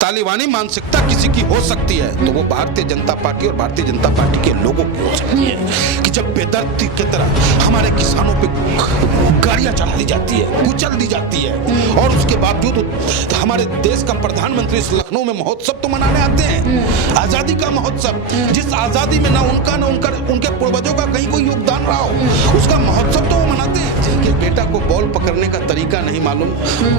तालिबानी मानसिकता किसी की हो सकती है तो वो भारतीय जनता पार्टी और भारतीय जनता पार्टी के लोगों की हो सकती है कि जब बेदर्दी की तरह हमारे किसानों पे गाड़ियां चढ़ा दी जाती है, कुचल दी जाती है और उसके बावजूद हमारे देश का प्रधानमंत्री इस लखनऊ में महोत्सव तो मनाने आते हैं, आजादी का महोत्सव, जिस आजादी में ना उनका ना उनके पूर्वजों का कहीं कोई योगदान रहा हो, उसका महोत्सव तो वो मनाते हैं। जिनके बेटा को बॉल पकड़ने का तरीका नहीं मालूम,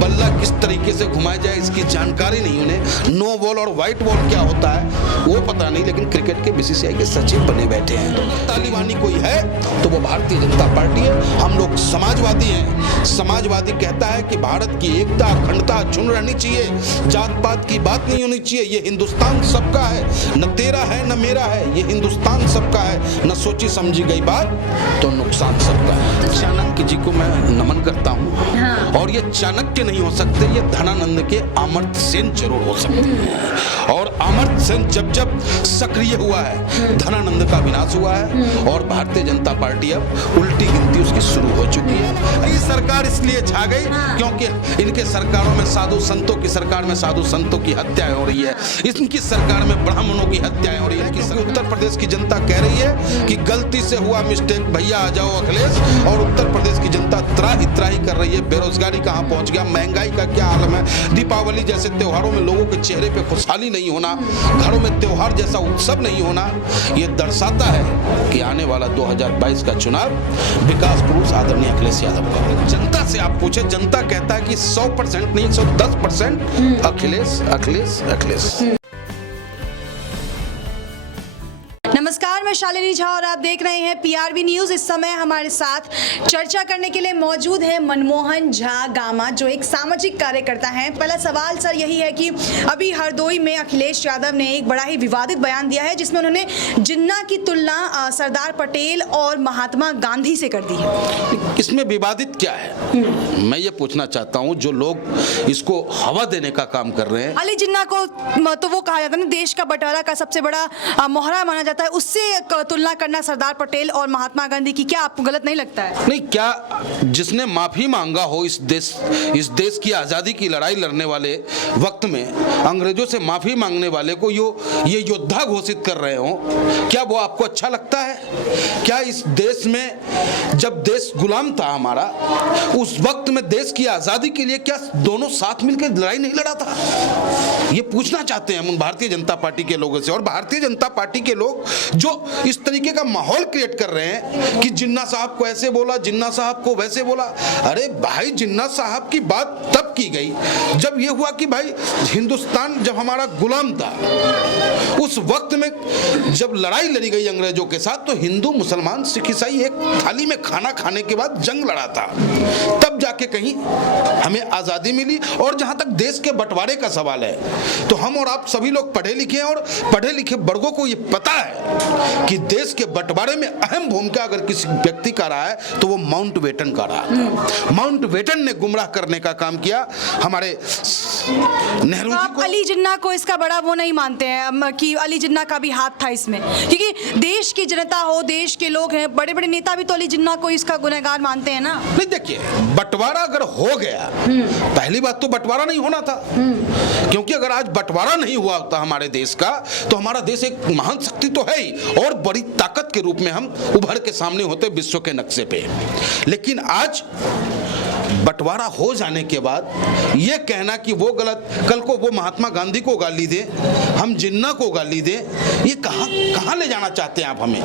बल्ला किस तरीके से घुमाया जाए इसकी जानकारी नहीं उन्हें, नो बॉल और व्हाइट बॉल क्या होता है वो पता नहीं, लेकिन क्रिकेट के बीसीसीआई के सचिव बने बैठे हैं। तालिबानी कोई है तो वो भारतीय जनता पार्टी है। हम लोग समाजवादी हैं। समाजवादी कहता है कि भारत की एकता अखंडता अक्षुण्ण रहनी चाहिए, जात पात की बात नहीं होनी चाहिए, ये हिंदुस्तान सबका है, न तेरा है न मेरा है, ये हिंदुस्तान सबका है, न सोची समझी गई बात तो नुकसान सबका है। चाणक्य जी को मैं नमन करता हूँ और ये चाणक्य नहीं हो सकते, ये धनानंद के अमर्त्य सेन जरूर हो सकते हैं। और अमर्त्य सेन जब जब सक्रिय हुआ है धनानंद का विनाश हुआ है और भारतीय जनता पार्टी अब उल्टी गिनती उसकी शुरू हो चुकी है। ये सरकार इसलिए छा गई क्योंकि इनके सरकारों में साधु संतों की सरकार में साधु संतों की हत्याएं हो रही है, इनकी सरकार में ब्राह्मणों की हत्याएं हो रही है। क्योंकि उत्तर प्रदेश की जनता कह रही है कि गलती से हुआ मिस्टेक, भैया आ जाओ अखिलेश, और उत्तर प्रदेश की जनता त्राही त्राही कर रही है। बेरोजगारी कहाँ पहुंच गया, महंगाई का क्या आलम है, दीपावली जैसे त्योहारों में लोगों के चेहरे पे खुशहाली नहीं होना, घरों में त्योहार जैसा उत्सव नहीं होना, ये दर्शाता है कि आने वाला 2022 का चुनाव विकास पुरुष आदरणीय अखिलेश यादव का होगा। जनता से आप पूछे, जनता कहता है कि 100% नहीं 110% अखिलेश अखिलेश अखिलेश। नमस्कार, मैं शालिनी झा और आप देख रहे हैं पीआरबी न्यूज। इस समय हमारे साथ चर्चा करने के लिए मौजूद है मनमोहन झा गामा, जो एक सामाजिक कार्यकर्ता हैं। पहला सवाल सर यही है कि अभी हरदोई में अखिलेश यादव ने एक बड़ा ही विवादित बयान दिया है जिसमें उन्होंने जिन्ना की तुलना सरदार पटेल और महात्मा गांधी से कर दी है। इसमें विवादित क्या है, मैं ये पूछना चाहता हूँ। जो लोग इसको हवा देने का काम कर रहे हैं, अली जिन्ना को तो वो कहा जाता है ना, देश का बंटवारा का सबसे बड़ा मोहरा माना जाता है, उससे तुलना करना सरदार पटेल और महात्मा गांधी की, क्या आपको गलत नहीं लगता है? नहीं, क्या जिसने माफी मांगा हो इस देश की आजादी की लड़ाई लड़ने वाले वक्त में अंग्रेजों से माफी मांगने वाले को ये योद्धा घोषित कर रहे हो, क्या वो आपको अच्छा लगता है? क्या इस देश में जब देश गुलाम था हमारा, उस वक्त में देश की आजादी के लिए क्या दोनों साथ मिलकर लड़ाई नहीं लड़ा था? ये पूछना चाहते हैं हम भारतीय जनता पार्टी के लोगों से। और भारतीय जनता पार्टी के लोग जो इस तरीके का माहौल क्रिएट कर रहे हैं कि जिन्ना साहब को ऐसे बोला, जिन्ना साहब को वैसे बोला, अरे भाई जिन्ना साहब की बात तब की गई जब ये हुआ कि भाई हिंदुस्तान जब हमारा गुलाम था, उस वक्त में जब लड़ाई लड़ी गई अंग्रेजों के साथ, तो हिंदू मुसलमान सिख ईसाई एक थाली में खाना खाने के बाद जंग लड़ा था, तब जाके कहीं हमें आजादी मिली। और जहां तक देश के बंटवारे का सवाल है, तो हम और आप सभी लोग पढ़े लिखे हैं और पढ़े लिखे वर्गों को ये पता है कि देश के बंटवारे में अहम भूमिका अगर किसी व्यक्ति का रहा है तो वो माउंटबेटन का रहा है। माउंटबेटन ने गुमराह करने का काम किया हमारे नेहरू जी को। अली जिन्ना को इसका बड़ा वो नहीं मानते हैं कि अली जिन्ना का भी हाथ था इसमें, क्योंकि देश की जनता हो, देश के लोग हैं, बड़े बड़े नेता भी तो अली जिन्ना को इसका गुनहगार मानते हैं ना। नहीं, देखिए बंटवारा अगर हो गया, पहली बात तो बंटवारा नहीं होना था, क्योंकि अगर आज बंटवारा नहीं हुआ होता हमारे देश का, तो हमारा देश एक महान शक्ति तो है ही और बड़ी ताकत के रूप में हम उभर के सामने होते विश्व के नक्शे पे। लेकिन आज बंटवारा हो जाने के बाद ये कहना कि वो गलत, कल को वो महात्मा गांधी को गाली दे, हम जिन्ना को गाली दे, ये कहाँ ले जाना चाहते हैं आप हमें?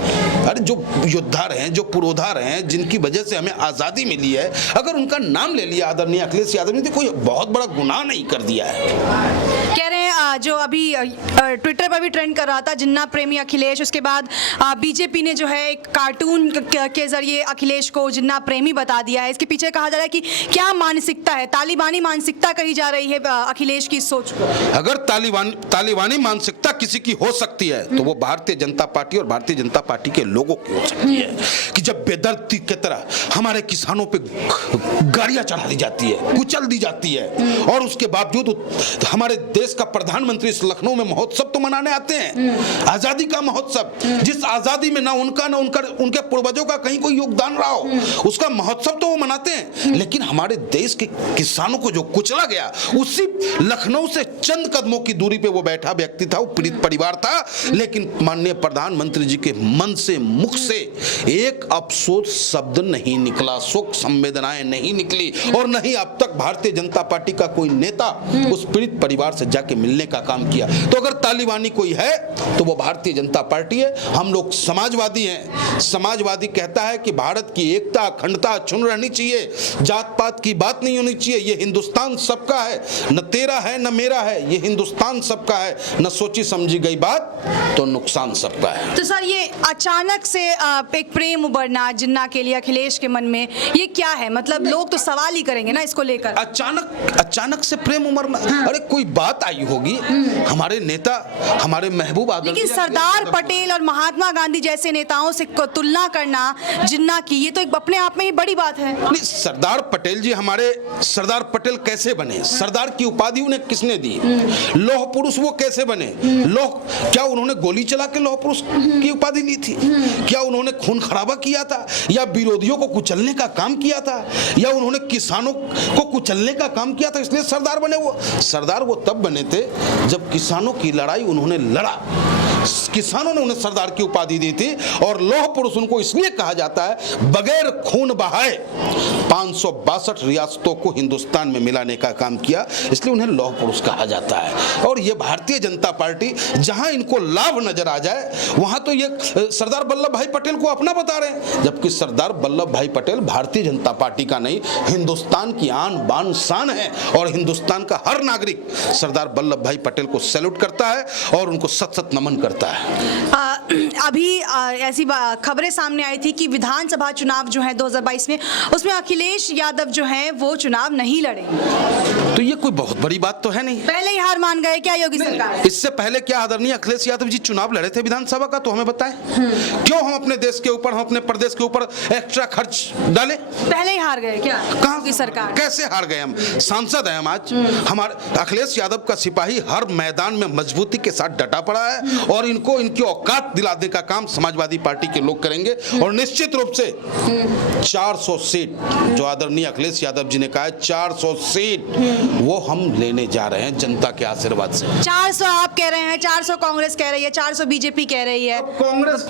अरे जो योद्धा रहे, जो पुरोधा रहे, जिनकी वजह से हमें आज़ादी मिली है, अगर उनका नाम ले लिया आदरणीय अखिलेश यादव ने, तो कोई बहुत बड़ा गुनाह नहीं कर दिया है। कह रहे हैं जो अभी ट्विटर पर भी ट्रेंड कर रहा था जिन्ना प्रेमी अखिलेश, उसके बाद बीजेपी ने जो है एक कार्टून के जरिए अखिलेश को जिन्ना प्रेमी बता दिया है। इसके पीछे कहा जा रहा है कि क्या मानसिकता है, तालिबानी मानसिकता कही जा रही है अखिलेश की सोच को। अगर तालिबानी मानसिकता किसी की हो सकती है तो वो भारतीय जनता पार्टी और भारतीय जनता पार्टी के लोगों की हो सकती है कि जब बेदर्दी की तरह हमारे किसानों पे गाड़ियां चढ़ा दी जाती है, कुचल दी जाती है और उसके बावजूद हमारे देश का प्रधान प्रधानमंत्री इस लखनऊ में महोत्सव तो मनाने आते हैं, आजादी का महोत्सव, जिस आजादी में ना उनका ना उनके पूर्वजों का कहीं कोई योगदान रहा हो, उसका महोत्सव तो वो मनाते हैं। लेकिन हमारे देश के किसानों को जो कुचला गया, उसी लखनऊ से चंद कदमों की दूरी पे वो बैठा व्यक्ति था, वो पीड़ित परिवार था। लेकिन माननीय प्रधानमंत्री जी के मन से, मुख से एक अफसोस शब्द नहीं निकला, शोक संवेदनाएं नहीं निकली, और नहीं अब तक भारतीय जनता पार्टी का कोई नेता उस पीड़ित परिवार से जाके मिलने का काम किया। तो अगर तालिबानी कोई है तो वो भारतीय जनता पार्टी है। हम लोग समाजवादी हैं। समाजवादी कहता है कि भारत की एकता, अखंडता अक्षुण्ण रहनी चाहिए, जात पात की बात नहीं होनी चाहिए, ये हिंदुस्तान सबका है, न तेरा है न मेरा है, ये हिंदुस्तान सबका है, न सोची समझी गई बात तो नुकसान सबका है। तो सर, ये अचानक से एक प्रेम उभरना जिन्ना के लिए अखिलेश के मन में, ये क्या है? मतलब लोग तो सवाल ही करेंगे ना इसको लेकर। अचानक से प्रेम उमड़ना, अरे कोई बात आई होगी, हमारे नेता, हमारे महबूब आदमी, लेकिन सरदार पटेल और महात्मा गांधी जैसे नेताओं से तुलना करना जिन्ना की, ये तो एक अपने आप में ही बड़ी बात है। नहीं, सरदार पटेल जी, हमारे सरदार पटेल कैसे बने? सरदार की उपाधि उन्हें किसने दी? लौह पुरुष वो कैसे बने? क्या उन्होंने गोली चला के लौह पुरुष की उपाधि ली थी? क्या उन्होंने खून खराबा किया था, या विरोधियों को कुचलने का काम किया था, या उन्होंने किसानों को कुचलने का काम किया था इसलिए सरदार बने? वो सरदार वो तब बने थे जब किसानों की लड़ाई उन्होंने लड़ा, किसानों ने उन्हें सरदार की उपाधि दी थी। और लौह पुरुष उनको इसलिए कहा जाता है, बगैर खून बहाए 562 रियासतों को हिंदुस्तान में मिलाने का काम किया, इसलिए उन्हें लौह पुरुष कहा जाता है। और ये भारतीय जनता पार्टी जहां इनको लाभ नजर आ जाए, वहां तो ये सरदार वल्लभ भाई पटेल को अपना बता रहे हैं, जबकि सरदार वल्लभ भाई पटेल भारतीय जनता पार्टी का नहीं, हिंदुस्तान की आन बान शान है। और हिंदुस्तान का हर नागरिक सरदार वल्लभ भाई पटेल को सैल्यूट करता है और उनको सत सत नमन करता है। अभी ऐसी खबरें सामने आई थी कि विधानसभा चुनाव जो है 2022 में, उसमें अखिलेश यादव जो है वो चुनाव नहीं लड़ेंगे। तो ये कोई बहुत बड़ी बात तो है नहीं, पहले ही हार मान गए क्या योगी सरकार? इससे पहले क्या आदरणीय अखिलेश यादव जी चुनाव लड़े थे विधानसभा का? तो हमें बताएं, क्यों हम अपने देश के ऊपर, हम अपने प्रदेश के ऊपर एक्स्ट्रा खर्च डाले? पहले ही हार गए क्या? कहां योगी सरकार? कैसे हार गए? हम सांसद हैं, हम आज, हमारे अखिलेश यादव का सिपाही हर मैदान में मजबूती के साथ डटा पड़ा है, और इनको इनकी औकात दिलाने का काम समाजवादी पार्टी के लोग करेंगे। और निश्चित रूप से 400 सीट जो आदरणीय अखिलेश यादव जी ने कहा है, 400 सीट वो हम लेने जा रहे हैं जनता के आशीर्वाद से। 400 आप कह रहे हैं, 400 कांग्रेस कह रही है, 400 बीजेपी कह रही है। कांग्रेस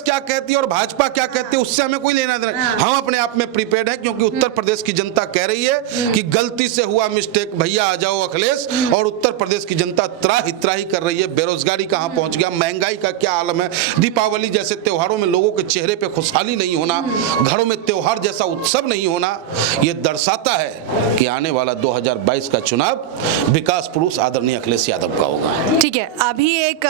क्या कहती है और भाजपा क्या कहती है, उससे हमें कोई लेना देना। हम अपने आप में प्रिपेयर्ड हैं, क्योंकि उत्तर प्रदेश की जनता कह रही है कि गलती से हुआ मिस्टेक, भैया आ जाओ अखिलेश। और उत्तर प्रदेश की जनता त्राही त्राही कर रही है, बेरोजगारी कहां पहुंच गया, महंगाई का क्या आलम है, दीपावली जैसे त्योहारों में लोगों के चेहरे पे खुशहाली नहीं होना, घरों में त्योहार जैसा उत्सव नहीं होना, यह दर्शाता है कि आने वाला 2022 का चुनाव विकास पुरुष आदरणीय अखिलेश यादव का होगा। ठीक है, अभी एक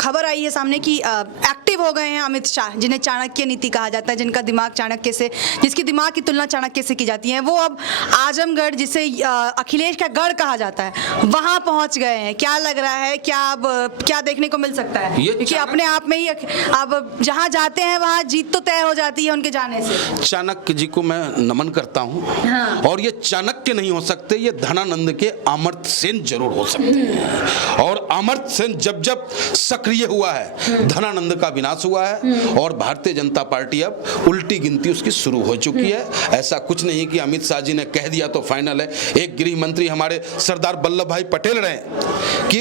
खबर आई है सामने कि एक्टिव हो गए हैं अमित शाह, जिन्हें चाणक्य नीति कहा जाता है, जिनका दिमाग चाणक्य से, जिसकी दिमाग की तुलना चाणक्य से की जाती है, वो अब आजमगढ़, जिसे अखिलेश का गढ़ कहा जाता है, वहां पहुंच गए हैं। क्या लग रहा है, क्या देखने को मिल सकता है? क्योंकि अपने आप में ही अब जहां जाते हैं वहां जीत तो तय हो जाती है उनके जाने से। चाणक्य जी को मैं नमन करता हूं। हाँ। और ये चाणक्य नहीं हो सकते, ये धनानंद के अमर्त्य सेन जरूर हो सकते हैं। और अमर्त्य सेन जब जब सक्रिय हुआ है, धनानंद का विनाश हुआ है, और भारतीय जनता पार्टी अब उल्टी गिनती उसकी शुरू हो चुकी है। ऐसा कुछ नहीं कि अमित शाह जी ने कह दिया तो फाइनल है। एक गृह मंत्री हमारे सरदार वल्लभ भाई पटेल रहे कि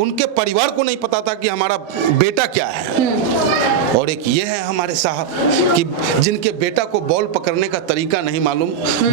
उनके परिवार को नहीं पता था कि हमारा बेटा क्या है। और एक ये है हमारे साहब कि जिनके बेटा को बॉल पकड़ने का तरीका नहीं मालूम,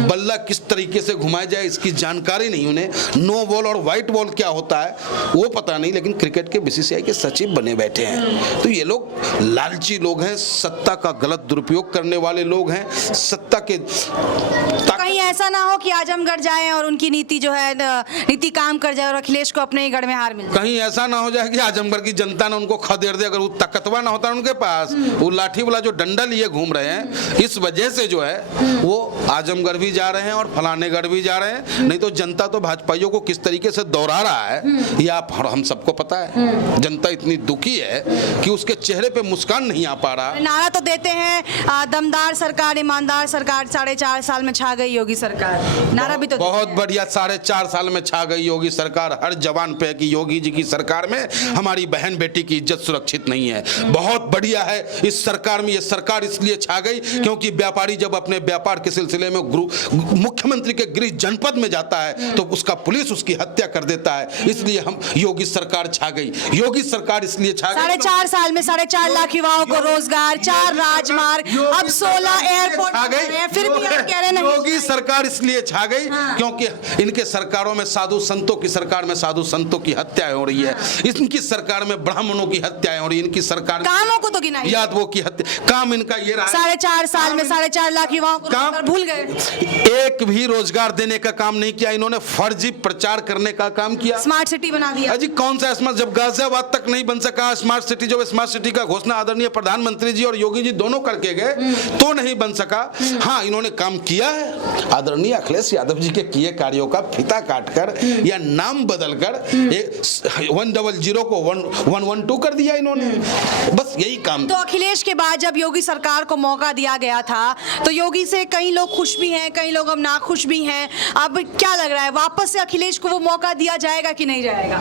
बल्ला किस तरीके से घुमाया जाए इसकी जानकारी नहीं उन्हें, नो बॉल और व्हाइट बॉल क्या होता है वो पता नहीं, लेकिन क्रिकेट के बीसीसीआई के सचिव बने बैठे हैं। तो ये लोग लालची लोग हैं, सत्ता का गलत दुरुपयोग करने वाले लोग हैं, सत्ता के कहीं ऐसा ना हो कि आजमगढ़ जाए और उनकी नीति जो है नीति काम कर जाए और अखिलेश को अपने ही गढ़ में हार मिल जाए। कहीं ऐसा ना हो जाए कि आजमगढ़ की जनता ने उनको खदेड़ दे। अगर वो ताकतवर ना होता उनके पास, वो लाठी वाला जो डंडा लिए घूम रहे हैं, इस वजह से जो है वो आजमगढ़ भी जा रहे हैं और फलाने गढ़ भी जा रहे हैं। नहीं तो जनता तो भाजपाइयों को किस तरीके से दौड़ा रहा है ये आप हम सबको पता है। जनता इतनी दुखी है कि उसके चेहरे पे मुस्कान नहीं आ पा रहा। नारा तो देते हैं दमदार सरकार, ईमानदार सरकार, 4.5 साल में छा गई योगी सरकार, नारा भी तो बहुत बढ़िया, 4.5 साल में छा गई योगी सरकार। हर जवान पे है कि योगी जी की सरकार में हमारी बहन बेटी की इज्जत सुरक्षित नहीं है। बहुत बढ़िया है इस सरकार में, ये सरकार इसलिए छा गई क्योंकि व्यापारी जब अपने व्यापार के सिलसिले में मुख्यमंत्री के गृह जनपद में जाता है तो उसका पुलिस उसकी हत्या कर देता है। इसलिए हम योगी सरकार छा गई। योगी सरकार इसलिए छा गई, 4.5 साल में 4.5 लाख युवाओं को रोजगार, 4 राजमार्ग, अब 16 एयरपोर्ट छा बन रहे हैं, फिर भी आप कह रहे हैं नहीं। योगी सरकार इसलिए छा गई क्योंकि इनके सरकारों में साधु संतों की सरकार में साधु संतों की हत्याएं हो रही है। इनकी सरकार में ब्राह्मणों की हत्याएं हो रही है। इनकी सरकार में कामों को तो गिनाइए। यादवों की हत्या, काम इनका ये रहा है। 4.5 साल में 4.5 लाख युवाओं को रोजगार भूल गए। एक भी रोजगार देने का काम नहीं किया इन्होंने, फर्जी प्रचार करने का काम किया। स्मार्ट सिटी बना दिया। अजी कौन सा स्मार्ट, जब गाजियाबाद तक नहीं बन सका स्मार्ट सिटी, जब स्मार्ट सिटी का घोषणा आदरणीय प्रधानमंत्री जी और योगी जी दोनों करके गए तो नहीं बन सका। हाँ, इन्होंने काम किया है। आदरणीय अखिलेश यादव जी के किए कार्यों का फीता काटकर या नाम बदलकर 100 को 112 कर दिया इन्होंने, बस यही काम। तो अखिलेश के बाद जब योगी सरकार को मौका दिया गया था तो योगी से कई लोग खुश भी हैं, कई लोग अब नाखुश भी हैं। अब क्या लग रहा है, वापस से अखिलेश को वो मौका दिया जाएगा कि नहीं जाएगा?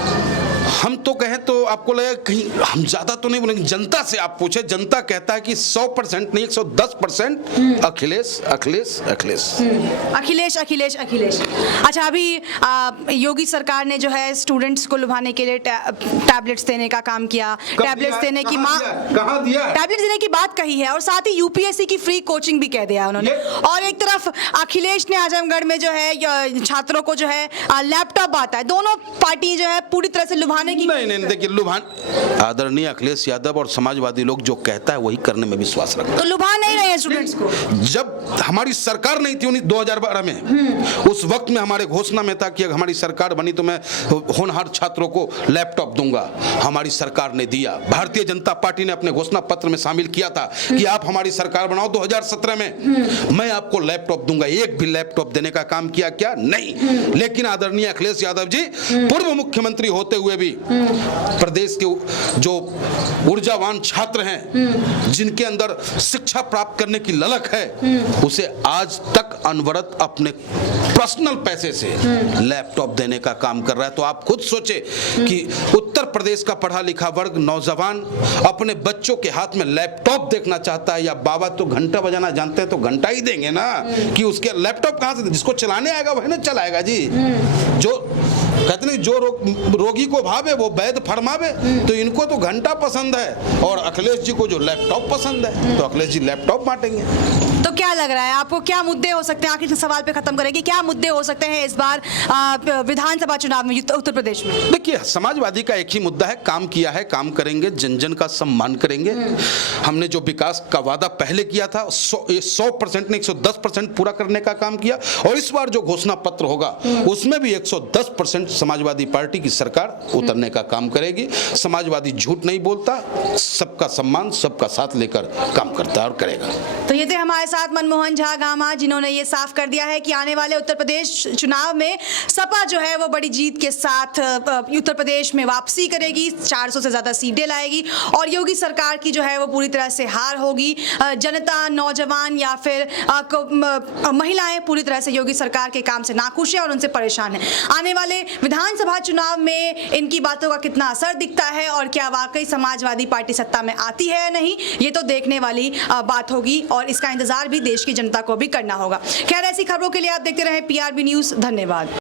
हम तो कहें तो आपको लगेगा कहीं हम ज्यादा तो नहीं बोलेंगे, जनता से आप पूछे, जनता कहता है कि 100% नहीं 110% अखिलेश अखिलेश अखिलेश अखिलेश अखिलेश अखिलेश। अच्छा, अभी योगी सरकार ने जो है स्टूडेंट्स को लुभाने के लिए टैबलेट्स देने का काम किया, टैबलेट्स देने की मां, कहाँ दिया, टैबलेट्स देने की बात कही है और साथ ही यूपीएससी की फ्री कोचिंग भी कह दिया उन्होंने। और एक तरफ अखिलेश ने आजमगढ़ में जो है छात्रों को जो है लैपटॉप बांटा है। दोनों पार्टी जो है पूरी तरह से लुभाने की नहीं देखिए, लुभान आदरणीय अखिलेश यादव और समाजवादी लोग जो कहता है वही करने में विश्वास रखते हैं। तो लुभा नहीं रहे स्टूडेंट्स को। जब हमारी सरकार नहीं थी 2012 में, उस वक्त में हमारे घोषणा में था कि अगर हमारी सरकार बनी तो मैं होनहार छात्रों को लैपटॉप दूंगा। हमारी सरकार ने दिया। भारतीय जनता पार्टी ने अपने घोषणा पत्र में शामिल किया था कि आप हमारी सरकार बनाओ 2017 में, मैं आपको लैपटॉप दूंगा। एक भी लैपटॉप देने का काम किया क्या? नहीं। लेकिन आदरणीय अखिलेश यादव जी पूर्व मुख्यमंत्री होते हुए भी प्रदेश के जो ऊर्जावान छात्र हैं, जिनके अंदर शिक्षा प्राप्त करने की ललक है, उसे आज तक अनवरत अपने पर्सनल पैसे से लैपटॉप देने का काम कर रहा है। तो आप खुद सोचे कि उत्तर प्रदेश का पढ़ा लिखा वर्ग नौजवान अपने बच्चों के हाथ में लैपटॉप देखना चाहता है, या बाबा तो घंटा बजाना जानते हैं तो घंटा ही देंगे ना, कि उसके लैपटॉप कहां से, जिसको चलाने आएगा वही ना चलाएगा जी। जो कहते नहीं, जो रोगी को भावे वो वैद्य फरमावे, तो इनको तो घंटा पसंद है और अखिलेश जी को जो लैपटॉप पसंद है, तो अखिलेश जी लैपटॉप बांटेंगे। तो क्या लग रहा है आपको, क्या मुद्दे हो सकते हैं, आखिर से सवाल पे खत्म करेंगे, क्या मुद्दे हो सकते हैं इस बार विधानसभा चुनाव में उत्तर प्रदेश में? देखिए, समाजवादी का एक ही मुद्दा है, काम किया है, काम करेंगे, जन जन का सम्मान करेंगे। हमने जो विकास का वादा पहले किया था 100% नहीं 110% पूरा करने का काम किया, और इस बार जो घोषणा पत्र होगा उसमें भी 110% समाजवादी पार्टी की सरकार उतरने का काम करेगी। समाजवादी झूठ नहीं बोलता, सबका सम्मान सबका साथ लेकर काम करता है और करेगा। तो ये थे हमारे साथ मनमोहन झा गामा, जिन्होंने ये साफ कर दिया है कि आने वाले उत्तर प्रदेश चुनाव में सपा जो है वो बड़ी जीत के साथ उत्तर प्रदेश में वापसी करेगी, 400 से ज्यादा सीटें लाएगी और योगी सरकार की जो है वो पूरी तरह से हार होगी। जनता, नौजवान या फिर महिलाएं पूरी तरह से योगी सरकार के काम से नाखुश है और उनसे परेशान है। आने वाले विधानसभा चुनाव में इनकी बातों का कितना असर दिखता है और क्या वाकई समाजवादी पार्टी सत्ता में आती है या नहीं, ये तो देखने वाली बात होगी और इसका इंतजार भी देश की जनता को भी करना होगा। खैर, ऐसी खबरों के लिए आप देखते रहे PRB न्यूज़। धन्यवाद।